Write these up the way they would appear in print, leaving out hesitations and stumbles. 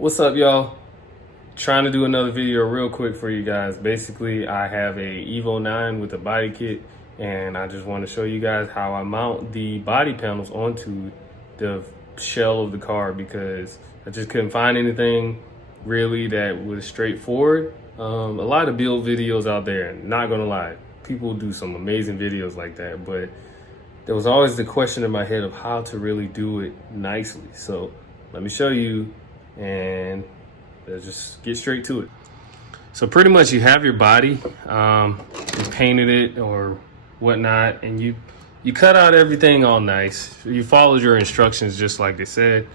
What's up, y'all? Trying to do another video real quick for you guys. Basically, I have a Evo 9 with a body kit, and I just want to show you guys how I mount the body panels onto the shell of the car because I just couldn't find anything really that was straightforward. A lot of build videos out there, not gonna lie, people do some amazing videos like that, but there was always the question in my head of how to really do it nicely. So let me show you, and let's just get straight to it. So pretty much you have your body, you painted it or whatnot, and you cut out everything all nice. You followed your instructions just like they said.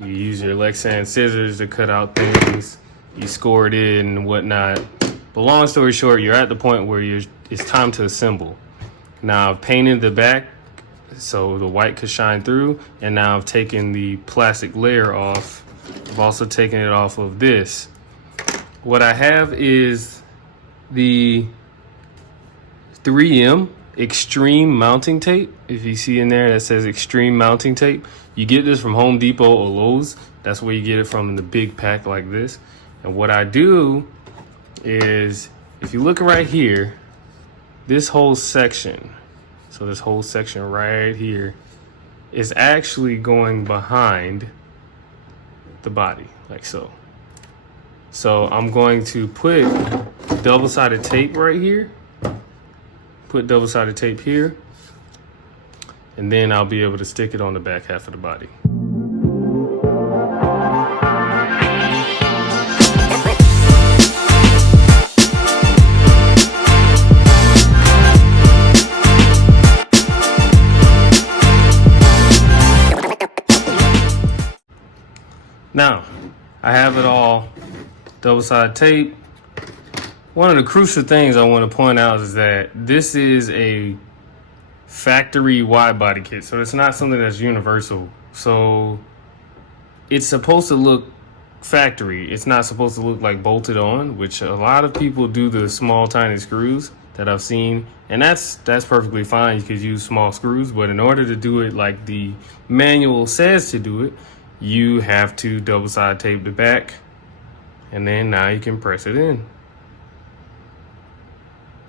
You use your Lexan scissors to cut out things. You scored it and whatnot. But long story short, you're at the point where it's time to assemble. Now I've painted the back so the white could shine through, and now I've taken the plastic layer off. I've also taken it off of this. What I have is the 3M Extreme Mounting Tape. If you see in there that says Extreme Mounting Tape, you get this from Home Depot or Lowe's. That's where you get it from, in the big pack like this. And what I do is, if you look right here, this whole section, so this whole section right here is actually going behind the body, like so. So I'm going to put double-sided tape right here, put double-sided tape here, and then I'll be able to stick it on the back half of the body. Now, I have it all double-sided tape. One of the crucial things I want to point out is that this is a factory wide body kit, so it's not something that's universal. So it's supposed to look factory. It's not supposed to look like bolted on, which a lot of people do the small tiny screws that I've seen, and that's perfectly fine. You could use small screws, but in order to do it like the manual says to do it, you have to double-sided tape the back, and then now you can press it in.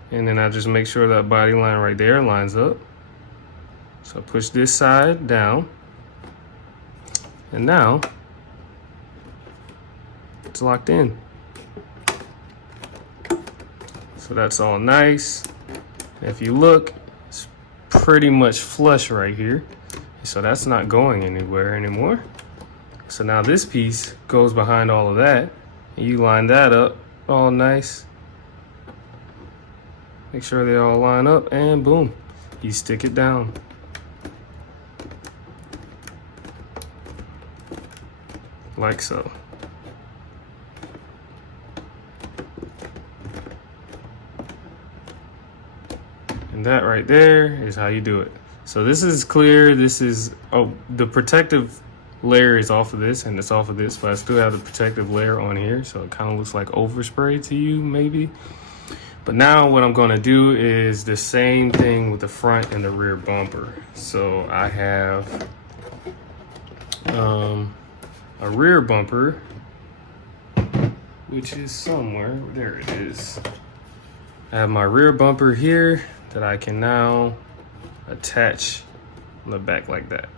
And then I just make sure that body line right there lines up. So I push this side down, and now it's locked in. So that's all nice. And if you look, it's pretty much flush right here. So that's not going anywhere anymore. So now this piece goes behind all of that, and you line that up all nice. Make sure they all line up, and boom, you stick it down. Like so. And that right there is how you do it. So this is clear. This is, oh, the protective layer is off of this, and it's off of this, but I still have the protective layer on here, so it kind of looks like overspray to you maybe. But now what I'm gonna do is the same thing with the front and the rear bumper. So I have a rear bumper, which is somewhere, there it is. I have my rear bumper here that I can now attach on the back like that.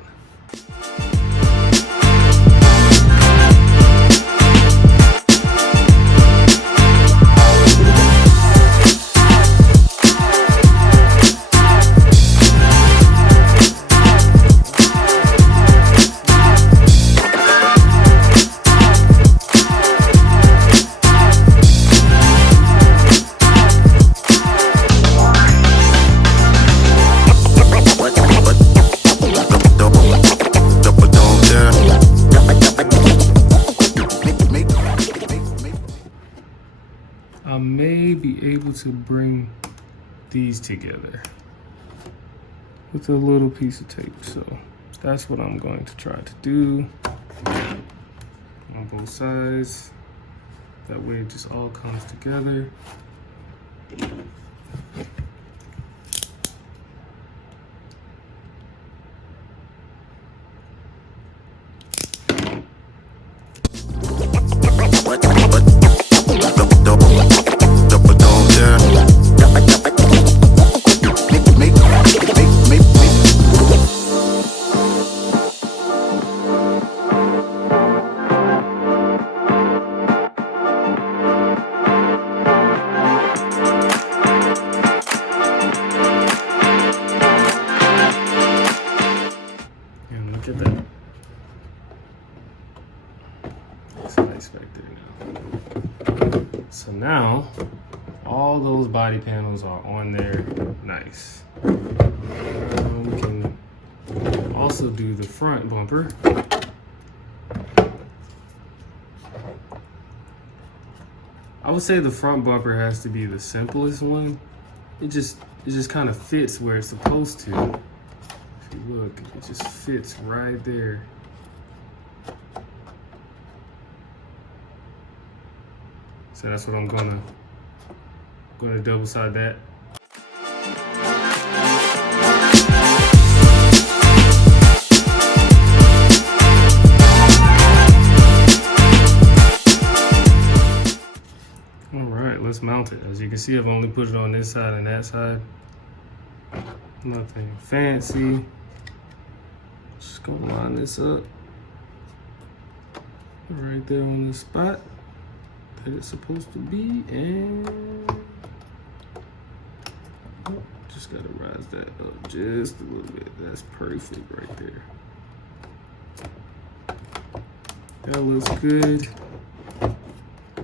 I may be able to bring these together with a little piece of tape. So that's what I'm going to try to do on both sides. That way it just all comes together. And look at that. It's nice back there now. So now, all those body panels are on there, nice. We can also do the front bumper. I would say the front bumper has to be the simplest one. It just kind of fits where it's supposed to. If you look, it just fits right there. So that's what I'm gonna double side that. All right, let's mount it. As you can see, I've only put it on this side and that side. Nothing fancy. Just gonna line this up right there on the spot that it's supposed to be, and just gotta rise that up just a little bit. That's perfect right there. That looks good.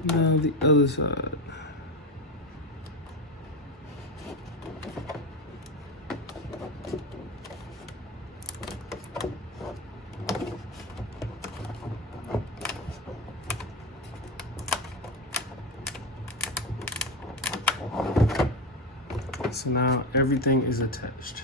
Now the other side. So now everything is attached.